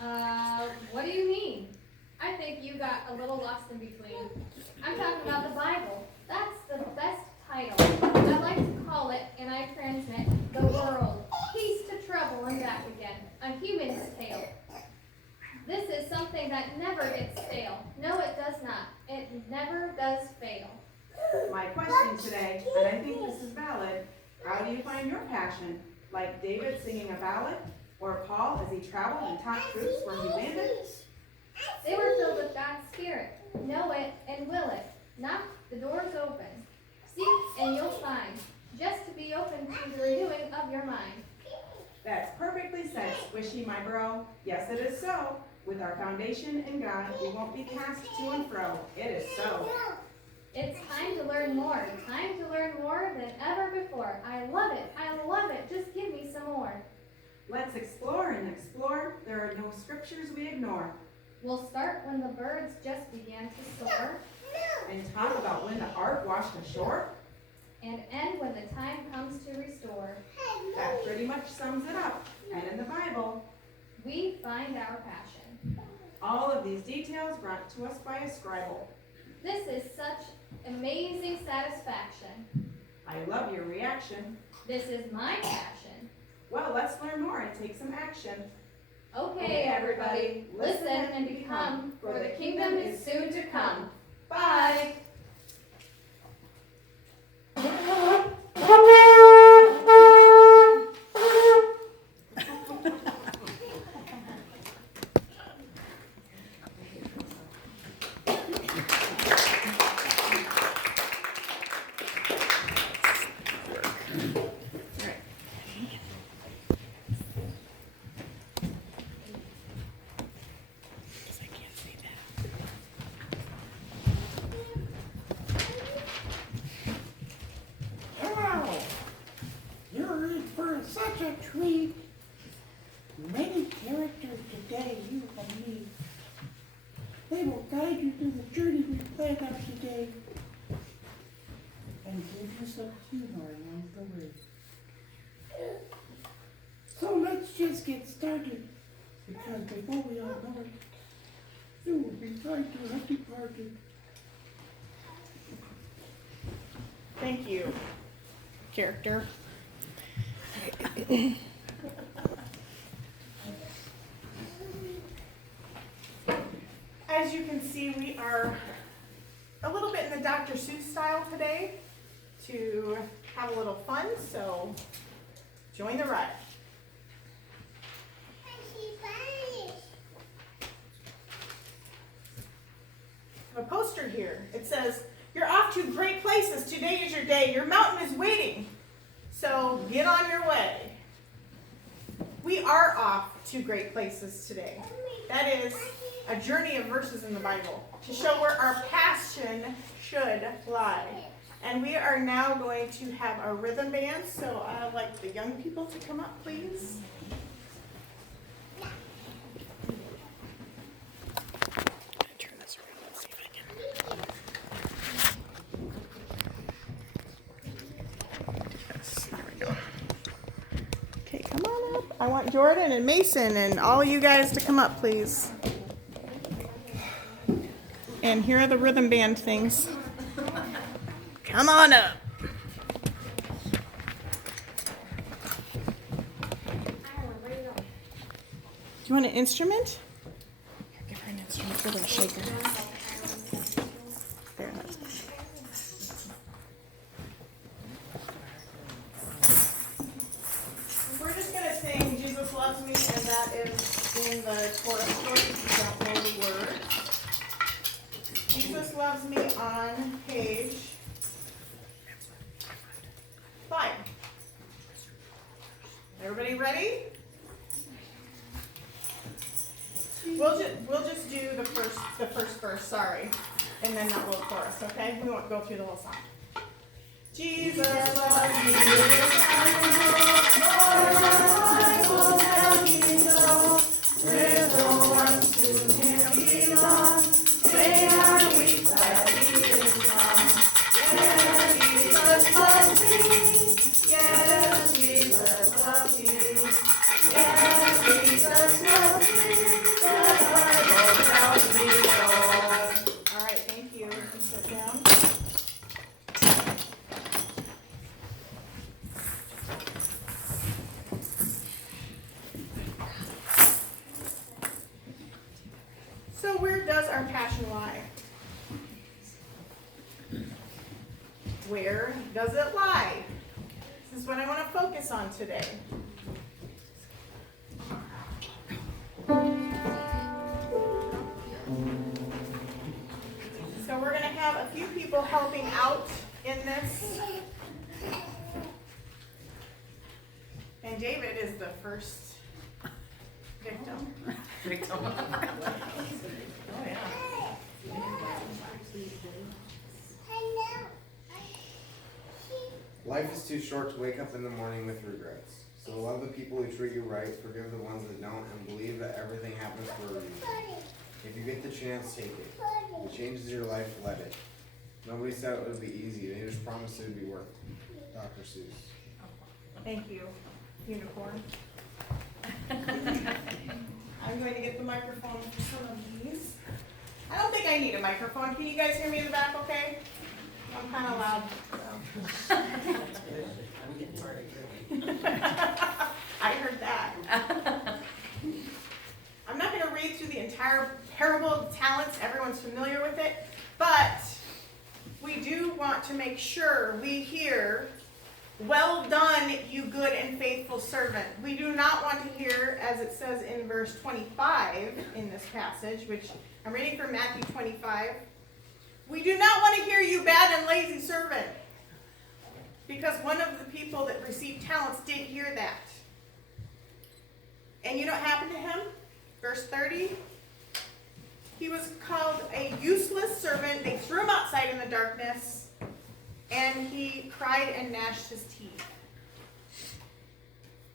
What do you mean? I think you got a little lost in between. I'm talking about the Bible. That's the best title. I like to call it, and I transmit, the world. Peace to trouble and back again. A human's tale. This is something that never gets stale. No, it does not. It never does fail. My question today, and I think this is valid, how do you find your passion? Like David singing a ballad? Or Paul as he traveled and taught troops where he landed? They were filled with God's Spirit. Know it and will it. Knock, the door's open. Seek and you'll find. Just to be open to the renewing of your mind. That's perfectly said, Squishy, my bro. Yes, it is so. With our foundation in God, we won't be cast to and fro. It is so. It's time to learn more. Time to learn more than ever before. I love it. I love it. Just give me some more. Let's explore and explore. There are no scriptures we ignore. We'll start when the birds just began to soar. And talk about when the ark washed ashore. And end when the time comes to restore. That pretty much sums it up. And in the Bible, we find our passion. All of these details brought to us by a scribe. This is such amazing satisfaction. I love your reaction. This is my passion. Well, let's learn more and take some action. Okay, everybody, listen and become, for the kingdom is soon to come. Bye. Such a treat. Many characters today you will meet. They will guide you through the journey we planned out today and give you some humor along the way. So let's just get started, because before we all know it, you will be time to have departed. Thank you, character. As you can see, we are a little bit in the Dr. Seuss style today to have a little fun, so join the ride. I have a poster here. It says, "You're off to great places. Today is your day. Your mountain is waiting. So get on your way." We are off to great places today. That is a journey of verses in the Bible to show where our passion should lie. And we are now going to have a rhythm band, so I'd like the young people to come up, please. Turn this around and see if I can. Yes, there we go. Okay, come on up. I want Jordan and Mason and all you guys to come up, please. And here are the rhythm band things. Come on up. Do you want an instrument? Here, give her an instrument. Give her a shaker. There, that's good. We're just going to sing Jesus Loves Me, and that is in the chorus part if you don't know the words. Jesus Loves Me on page 5. Everybody ready? We'll just do the first verse, sorry, and then that little chorus, okay? We won't go through the whole song. Jesus loves me, my soul and he know, little ones to him belong. They are weak, but he is strong. Yes, Jesus loves me. Yes, Jesus loves me. Yes, Jesus loves me. So where does our passion lie? Where does it lie? This is what I want to focus on today. So we're going to have a few people helping out in this. And David is the first victim. Oh, yeah. Life is too short to wake up in the morning with regrets. So love the people who treat you right, forgive the ones that don't, and believe that everything happens for a reason. If you get the chance, take it. If it changes your life, let it. Nobody said it would be easy, they just promised it would be worth it. Dr. Seuss. Thank you, unicorn. I'm going to get the microphone for some of these. I don't think I need a microphone. Can you guys hear me in the back okay? I'm kind of loud. So. I heard that. I'm not going to read through the entire parable of talents. Everyone's familiar with it. But we do want to make sure we hear, "Well done, you good and faithful servant." We do not want to hear, as it says in verse 25 in this passage, which I'm reading from Matthew 25. We do not want to hear, "You bad and lazy servant." Because one of the people that received talents did hear that. And you know what happened to him? Verse 30. He was called a useless servant. They threw him outside in the darkness. And he cried and gnashed his teeth.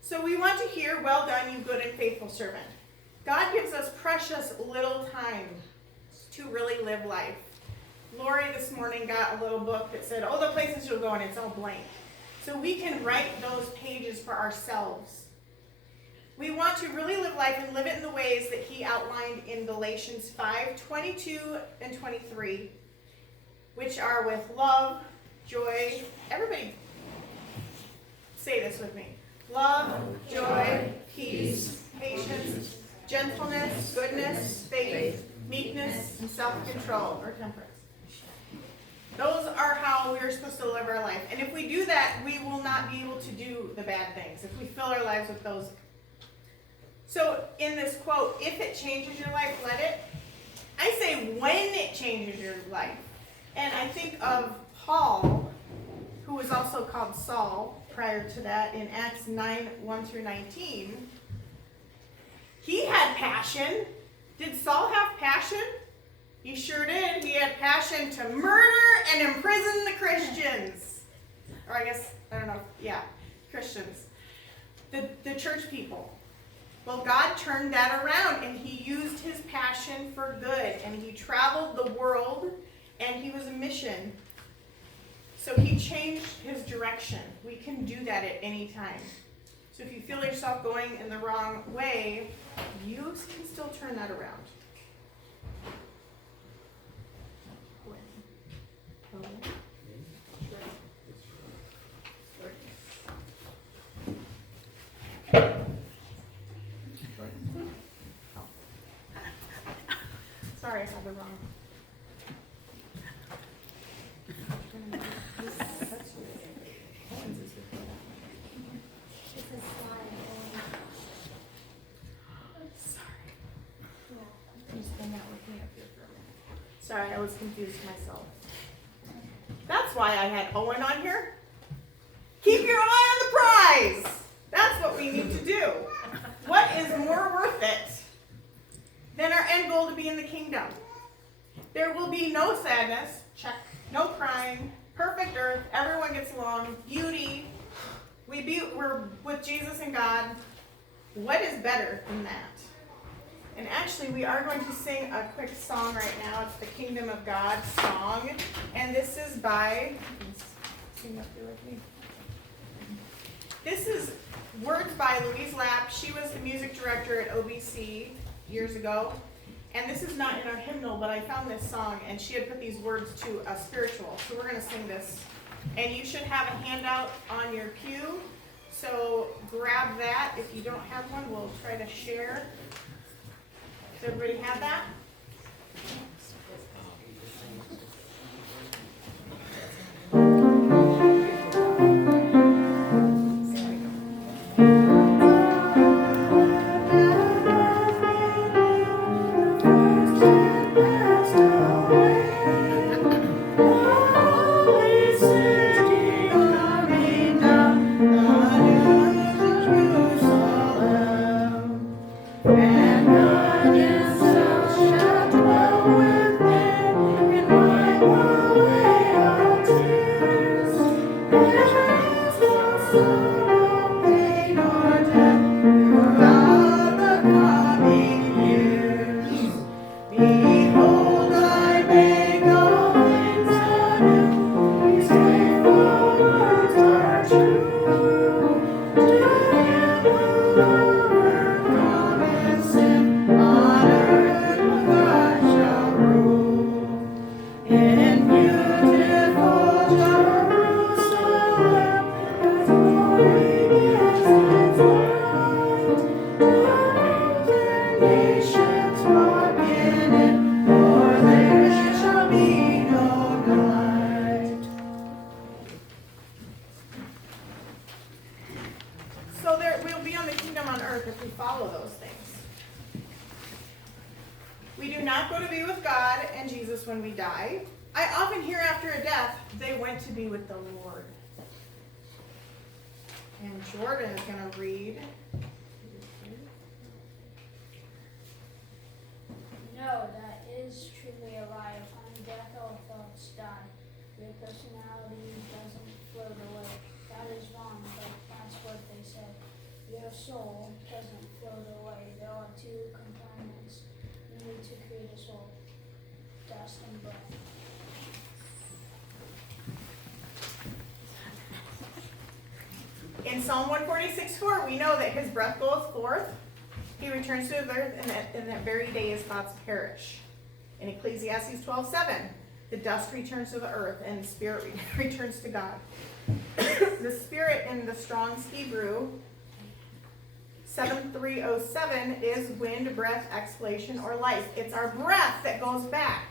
So we want to hear, "Well done, you good and faithful servant." God gives us precious little time to really live life. Lori this morning got a little book that said, "Oh, the places you'll go," and it's all blank. So we can write those pages for ourselves. We want to really live life and live it in the ways that he outlined in Galatians 5:22 and 23, which are with love, joy. Everybody say this with me. Love, joy, peace, patience, gentleness, goodness, faith, meekness, and self-control or temperance. Those are how we're supposed to live our life. And if we do that, we will not be able to do the bad things, if we fill our lives with those. So in this quote, "If it changes your life, let it." I say when it changes your life. And I think of Paul, who was also called Saul prior to that in Acts 9:1-19. He had passion. Did Saul have passion? He sure did. He had passion to murder and imprison the Christians. Or I guess, I don't know, yeah, Christians. The church people. Well, God turned that around and he used his passion for good. And he traveled the world and he was a mission. So he changed his direction. We can do that at any time. So if you feel yourself going in the wrong way, you can still turn that around. Sorry, I had the wrong. Sorry, I was confused myself. That's why I had Owen on here. Keep your eye on the prize. That's what we need to do. What is more worth it than our end goal to be in the kingdom? There will be no sadness, check, no crying, perfect earth, everyone gets along, beauty. We're with Jesus and God. What is better than that? And actually, we are going to sing a quick song right now. It's the Kingdom of God song. And this is by, sing up here with me. This is words by Louise Lapp. She was the music director at OBC years ago. And this is not in our hymnal, but I found this song, and she had put these words to a spiritual. So we're going to sing this. And you should have a handout on your pew. So grab that. If you don't have one, we'll try to share. Does everybody have that? So there, we'll be on the kingdom on earth if we follow those things. We do not go to be with God and Jesus when we die. I often hear after a death, they went to be with the Lord. And Jordan is going to read. No, that is truly a lie. Upon death, all thoughts die. Your personality doesn't float away. That is wrong, but that's what they say. Your soul doesn't float away. There are two components needed to create a soul: dust and breath. In Psalm 146:4, we know that his breath goeth forth. He returns to the earth, and that very day his thoughts perish. In Ecclesiastes 12:7, the dust returns to the earth, and the spirit returns to God. The spirit in the Strong's Hebrew 7307 is wind, breath, exhalation, or life. It's our breath that goes back.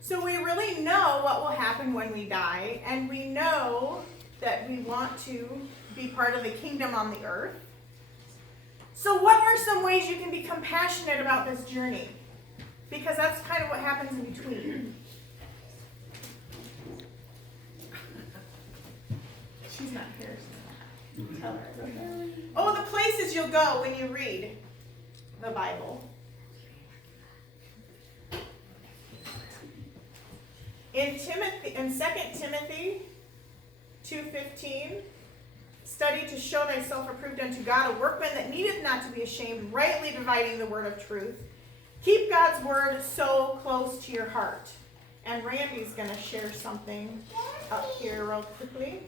So we really know what will happen when we die, and we know that we want to be part of the kingdom on the earth. So what are some ways you can be compassionate about this journey? Because that's kind of what happens in between. She's not here. So tell her. Oh, the places you'll go when you read the Bible. In 2 Timothy 2:15, study to show thyself approved unto God, a workman that needeth not to be ashamed, rightly dividing the word of truth. Keep God's word so close to your heart. And Randy's going to share something up here real quickly.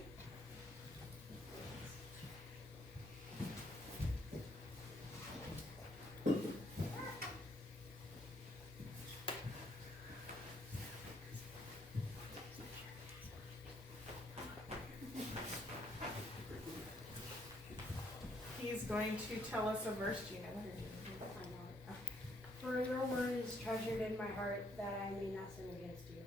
He's going to tell us a verse, Gina. For your word is treasured in my heart, that I may not sin against you.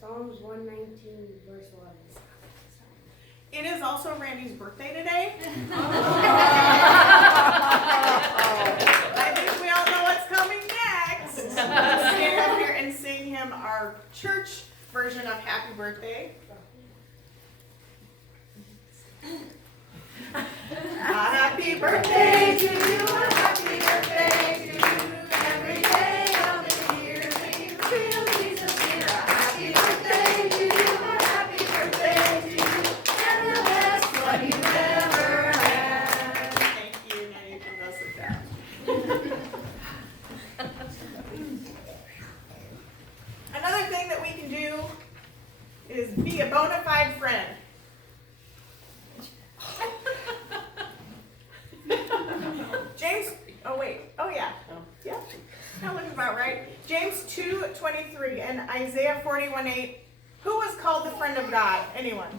Psalms 119, verse 11. It is also Randy's birthday today. I think we all know what's coming next. Let's stand up here and sing him our church version of Happy Birthday. Happy birthday to you, a happy birthday to you. Every day of the year, may you feel Jesus here. A happy birthday to you, a happy birthday to you, and the best one you've ever had. Thank you. Now you can go sit down. Another thing that we can do is be a bona fide friend. James, that looks about right. James 2:23 and Isaiah 41:8. Who was called the friend of God? Anyone?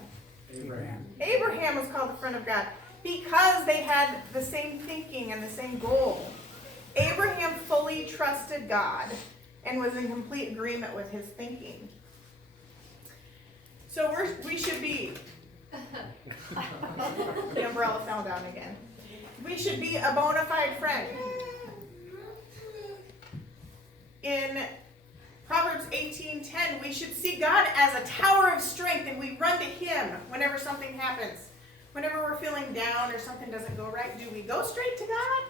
Abraham. Abraham was called the friend of God. Because they had the same thinking and the same goal. Abraham fully trusted God and was in complete agreement with his thinking. So we should be, the umbrella fell down again. We should be a bona fide friend. In Proverbs 18:10, we should see God as a tower of strength, and we run to him whenever something happens. Whenever we're feeling down or something doesn't go right, do we go straight to God?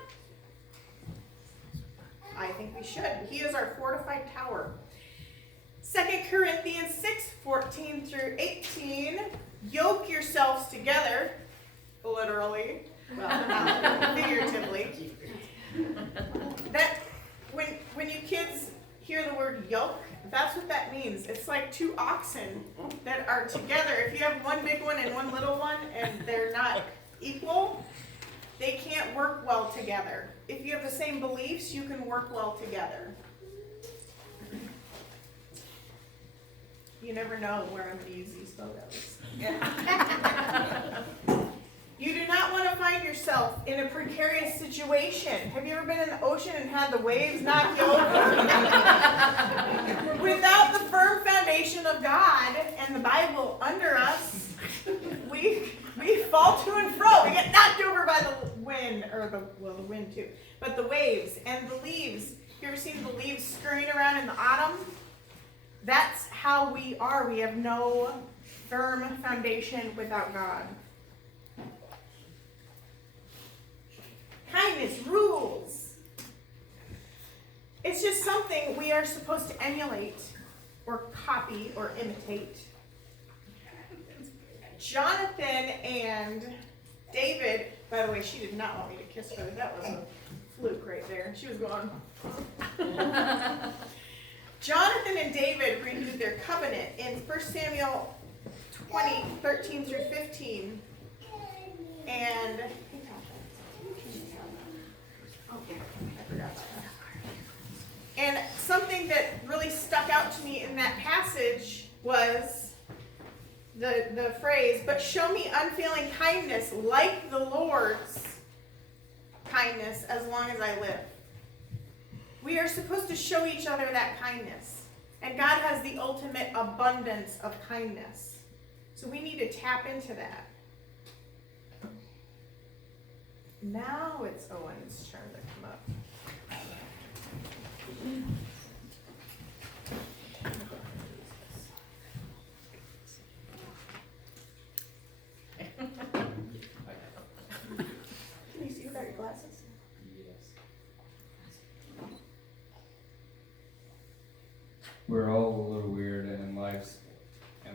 I think we should. He is our fortified tower. 2 Corinthians 6:14-18, yoke yourselves together, literally, well, not figuratively. That when you kids hear the word yoke, that's what that means. It's like two oxen that are together. If you have one big one and one little one and they're not equal, they can't work well together. If you have the same beliefs, you can work well together. You never know where I'm going to use these photos. You do not want to find yourself in a precarious situation. Have you ever been in the ocean and had the waves knock you over? Without the firm foundation of God and the Bible under us, we fall to and fro. We get knocked over by the wind, or the wind too, but the waves and the leaves. You ever seen the leaves scurrying around in the autumn? That's how we are. We have no firm foundation without God. Kindness rules. It's just something we are supposed to emulate or copy or imitate. Jonathan and David, by the way, she did not want me to kiss her. That was a fluke right there. She was going. Jonathan and David renewed their covenant in 1 Samuel 20:13-15. And And something that really stuck out to me in that passage was the phrase, "But show me unfailing kindness like the Lord's kindness as long as I live." We are supposed to show each other that kindness. And God has the ultimate abundance of kindness. So we need to tap into that. Now it's Owen's turn to come up. Can you see without your glasses? We're all a little weird, and life's a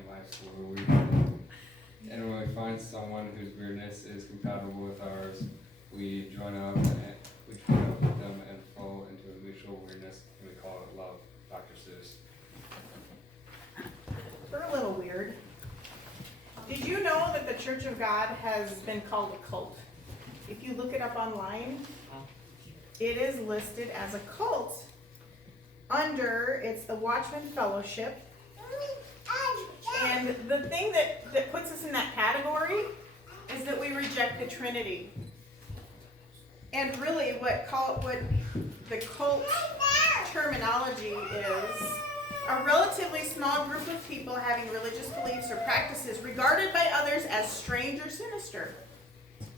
little weird. And when we find someone whose weirdness is compatible with ours, we join up with them and fall into a mutual weirdness, and we call it love. Dr. Seuss. We're a little weird. Did you know that the Church of God has been called a cult? If you look it up online, it is listed as a cult. It's the Watchman Fellowship. And the thing that puts us in that category is that we reject the Trinity. And really what the cult terminology is a relatively small group of people having religious beliefs or practices regarded by others as strange or sinister.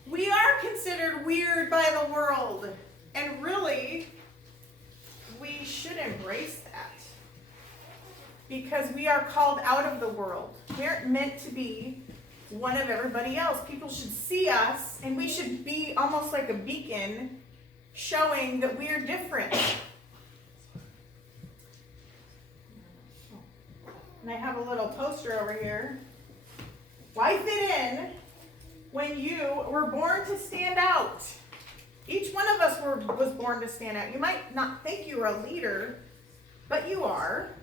We are considered weird by the world, and really, we should embrace that. Because we are called out of the world. We aren't meant to be one of everybody else. People should see us, and we should be almost like a beacon showing that we're different. And I have a little poster over here. Why fit in when you were born to stand out? Each one of us was born to stand out. You might not think you are a leader, but you are.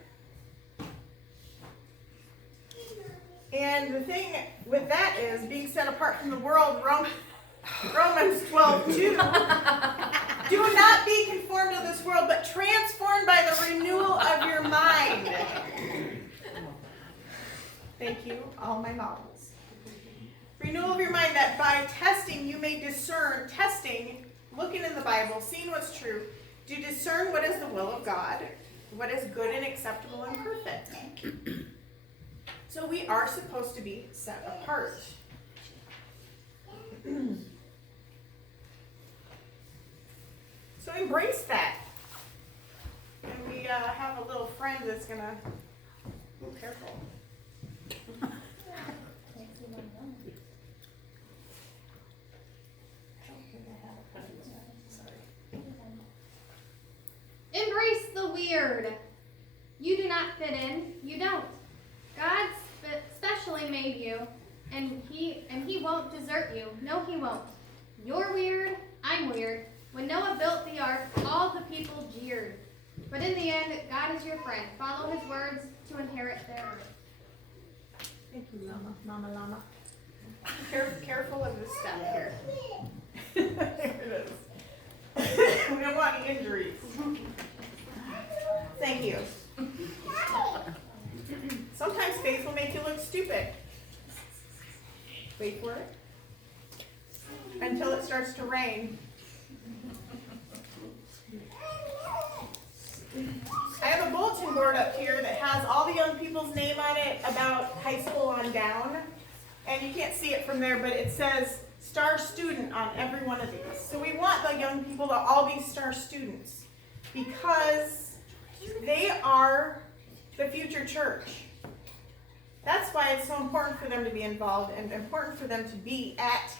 And the thing with that is being set apart from the world, Romans 12:2. Do not be conformed to this world, but transformed by the renewal of your mind. Thank you, all my models. Renewal of your mind. that by testing you may discern, looking in the Bible, seeing what's true, to discern what is the will of God, what is good and acceptable and perfect. So we are supposed to be set apart. So embrace that. And we have a little friend that's gonna be careful. Embrace the weird. You do not fit in. You don't. God specially made you, and he won't desert you. No, he won't. You're weird. I'm weird. When Noah built the ark, all the people jeered. But in the end, God is your friend. Follow his words to inherit their earth. Thank you, Mama Llama. Careful of this stuff here. There it is. We don't want any injuries. Thank you. Sometimes faith will make you look stupid. Wait for it. Until it starts to rain. I have a bulletin board up here that has all the young people's name on it about high school on down. And you can't see it from there, but it says star student on every one of these. So we want the young people to all be star students because they are the future church. That's why it's so important for them to be involved and important for them to be at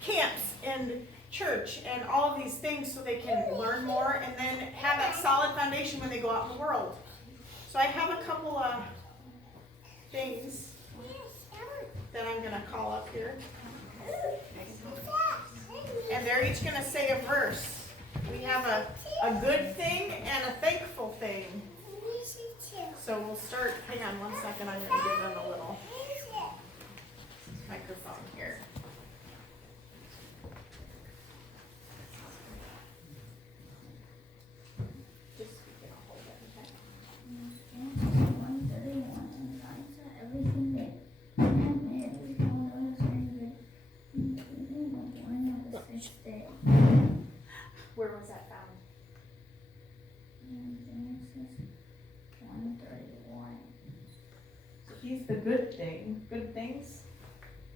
camps and church and all of these things so they can learn more and then have that solid foundation when they go out in the world. So I have a couple of things that I'm going to call up here. And they're each going to say a verse. We have a good thing and a thankful thing. So we'll start, hang on one second, I'm going to give them a little microphone here. Just get a hold of it, okay? 131 and finds out everything that and everything was very good. Including the born of the fifth day. Where was that found? In Genesis 131. So he's the good thing, good things.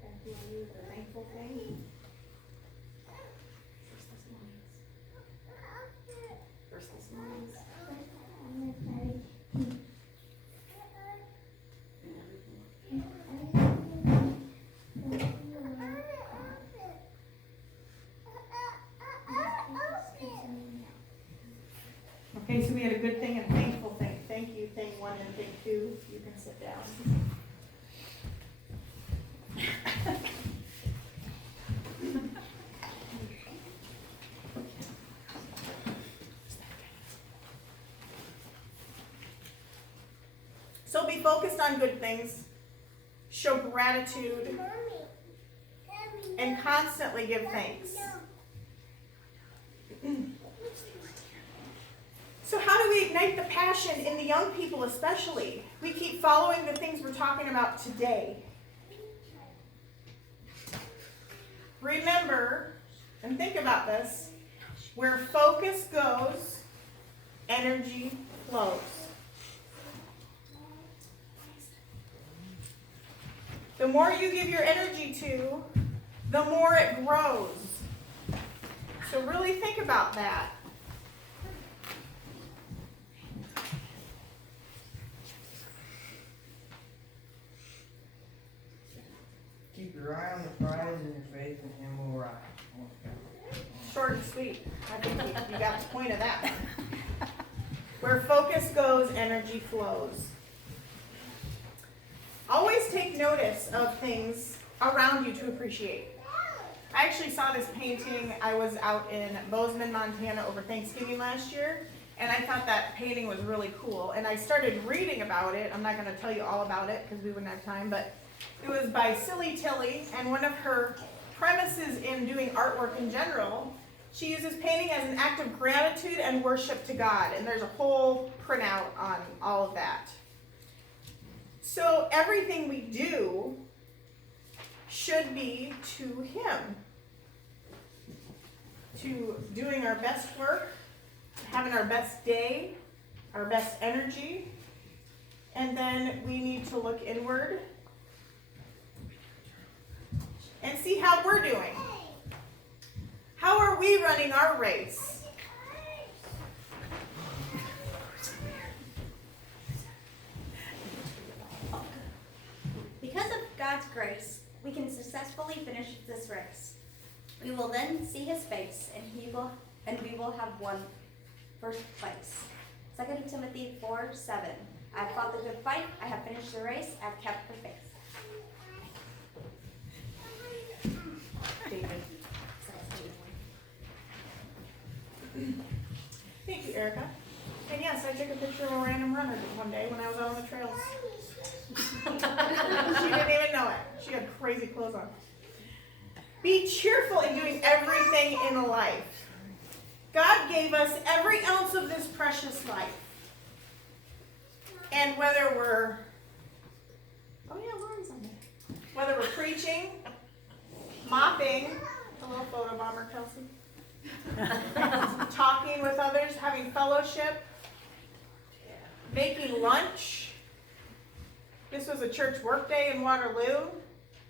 And who are you, the thankful thing? First Thessalonians. Okay, so we had a good thing and a thankful thing. Thank you, thing one and thing two. You can sit down. So be focused on good things, show gratitude, and constantly give thanks. So how do we ignite the passion in the young people especially? We keep following the things we're talking about today. Remember, and think about this, where focus goes, energy flows. The more you give your energy to, the more it grows. So really think about that. Keep your eye on the prize and your faith in him will rise. Short and sweet. I think you got the point of that one. Where focus goes, energy flows. Always take notice of things around you to appreciate. I actually saw this painting. I was out in Bozeman, Montana over Thanksgiving last year, and I thought that painting was really cool. And I started reading about it. I'm not going to tell you all about it because we wouldn't have time, but it was by Silly Tilly, and one of her premises in doing artwork in general, she uses painting as an act of gratitude and worship to God, and there's a whole printout on all of that. So everything we do should be to Him. To doing our best work, having our best day, our best energy, and then we need to look inward and see how we're doing. How are we running our race? Because of God's grace, we can successfully finish this race. We will then see His face, and we will have won first place. 2 Timothy 4:7. I have fought the good fight. I have finished the race. I have kept the faith. David. Thank you, Erica. And yes, I took a picture of a random runner one day when I was out on the trails. She didn't even know it. She had crazy clothes on. Be cheerful in doing everything in life. God gave us every ounce of this precious life. And whether we're, whether we're preaching, mopping, a little photo bomber, Kelsey, talking with others, having fellowship, making lunch. This was a church work day in Waterloo.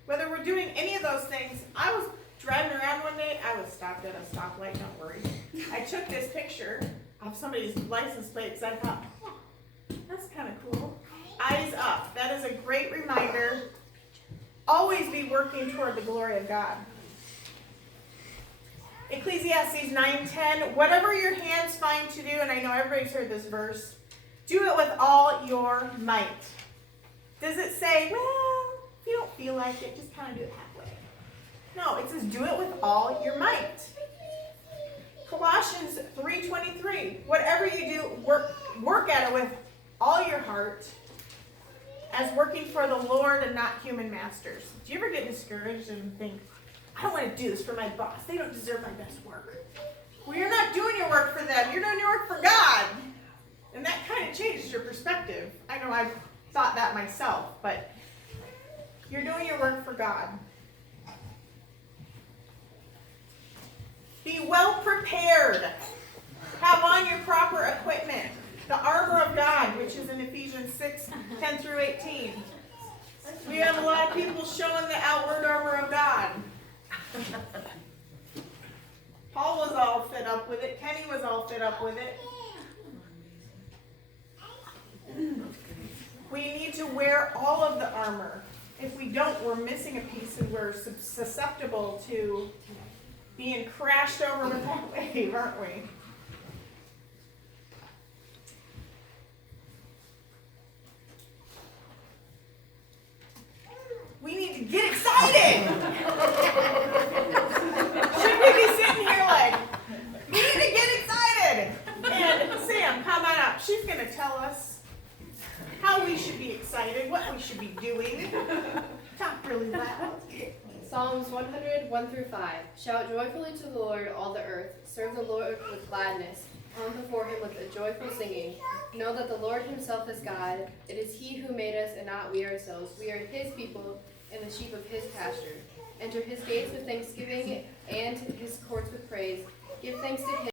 Whether we're doing any of those things, I was driving around one day, I was stopped at a stoplight, don't worry. I took this picture of somebody's license plate because I thought, oh, that's kind of cool. Eyes up. That is a great reminder. Always be working toward the glory of God. Ecclesiastes 9:10, whatever your hands find to do, and I know everybody's heard this verse, do it with all your might. Does it say, well, if you don't feel like it, just kind of do it halfway? No, it says do it with all your might. Colossians 3:23, whatever you do, work at it with all your heart, as working for the Lord and not human masters. Do you ever get discouraged and think, I don't want to do this for my boss. They don't deserve my best work. Well, you're not doing your work for them. You're doing your work for God. And that kind of changes your perspective. I know I've thought that myself, but you're doing your work for God. Be well prepared. Have on your proper equipment. The armor of God, which is in Ephesians 6:10-18. We have a lot of people showing the outward armor of God. Paul was all fit up with it. Kenny was all fit up with it. We need to wear all of the armor. If we don't, we're missing a piece and we're susceptible to being crashed over with that wave, aren't we? We need to get excited! Should we be sitting here like, we need to get excited? And Sam, come on up. She's going to tell us how we should be excited, what we should be doing. Talk really loud. Psalms 100:1-5. Shout joyfully to the Lord, all the earth. Serve the Lord with gladness. Come before him with a joyful singing. Know that the Lord himself is God. It is he who made us and not we ourselves. We are his people and the sheep of his pasture. Enter his gates with thanksgiving and his courts with praise. Give thanks to him.